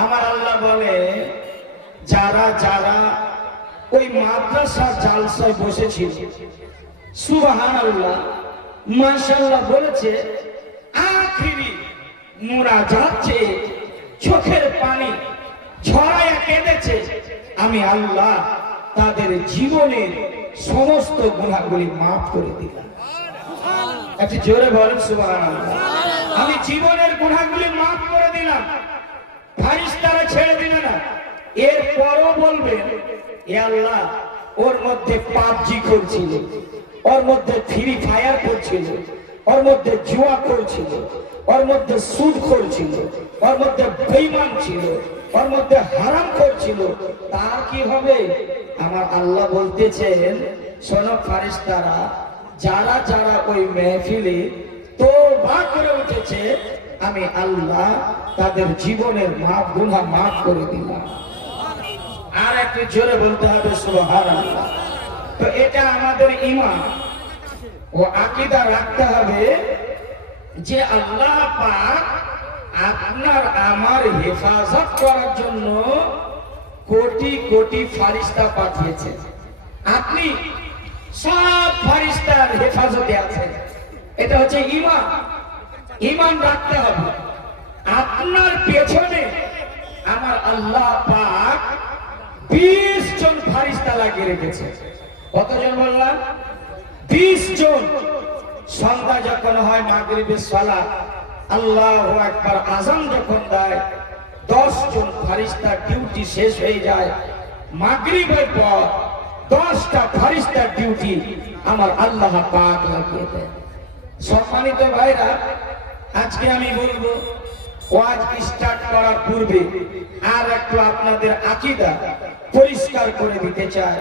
আমার আল্লাহ বলে যারা যারা ওই মাদ্রাসার জালসায় বসেছিল, সুবহানাল্লাহ মাশাআল্লাহ বলেছে, আখিরি মুনাজাত চেয়ে চোখের পানি ঝরায়া কেঁদেছে, আমি আল্লাহ তাদের জীবনের সমস্ত গুনাহগুলি মাফ করে দিলাম। একটু জোরে বলেন সুবহানাল্লাহ। আমি জীবনের গুনাহগুলি মাফ করে দিলাম। ফেরেশতারা ছেড়ে দিল না, এরপরও বলবেন এ আল্লাহ ওর মধ্যে পাবজি করছিল, ওর মধ্যে ফ্রি ফায়ার করছিল, ওর মধ্যে জুয়া করছিল, ওর মধ্যে সুদ করছিল, ওর মধ্যে বেঈমান ছিল, ওর মধ্যে হারাম করছিল, তার কি হবে? আমার আল্লাহ বলতেছেন, শোনো ফেরেশতারা, যারা যারা ওই মেহফিলে তওবা করে উঠেছে, আমি আল্লাহ তাদের জীবনের গুনাহ মাফ করে দিলাম। আর একটু জোরে বলতে হবে সুবহানাল্লাহ। তো এটা আমাদের ঈমান ও আকীদা রাখতে হবে যে আল্লাহ পাক আপনার আমার হেফাজত করার জন্য কোটি কোটি ফেরেশতা পাঠিয়েছেন। আপনি সব ফেরেশতার হেফাজতে আছেন, এটা হচ্ছে ঈমান। ঈমান রাখতে হবে। আপনার পেছনে আমার আল্লাহ পাক 20 জন ফেরেশতা লাগিয়ে রেখেছে। কতজন বললাম? 20 জন। সন্ধ্যা যখন হয় মাগরিবের সালাত, আল্লাহু আকবার আযান যখন দেয়, 10 জন ফেরেশতার ডিউটি শেষ হয়ে যায়। মাগরিবের পর 10টা ফেরেশতার ডিউটি আমার আল্লাহ পাক লাগিয়ে দেয়। সম্মানিত ভাইরা, আজকে আমি বলবো, ওয়াজ স্টার্ট করার পূর্বে আর একটু আপনাদের আকীদা পরিষ্কার করে দিতে চাই।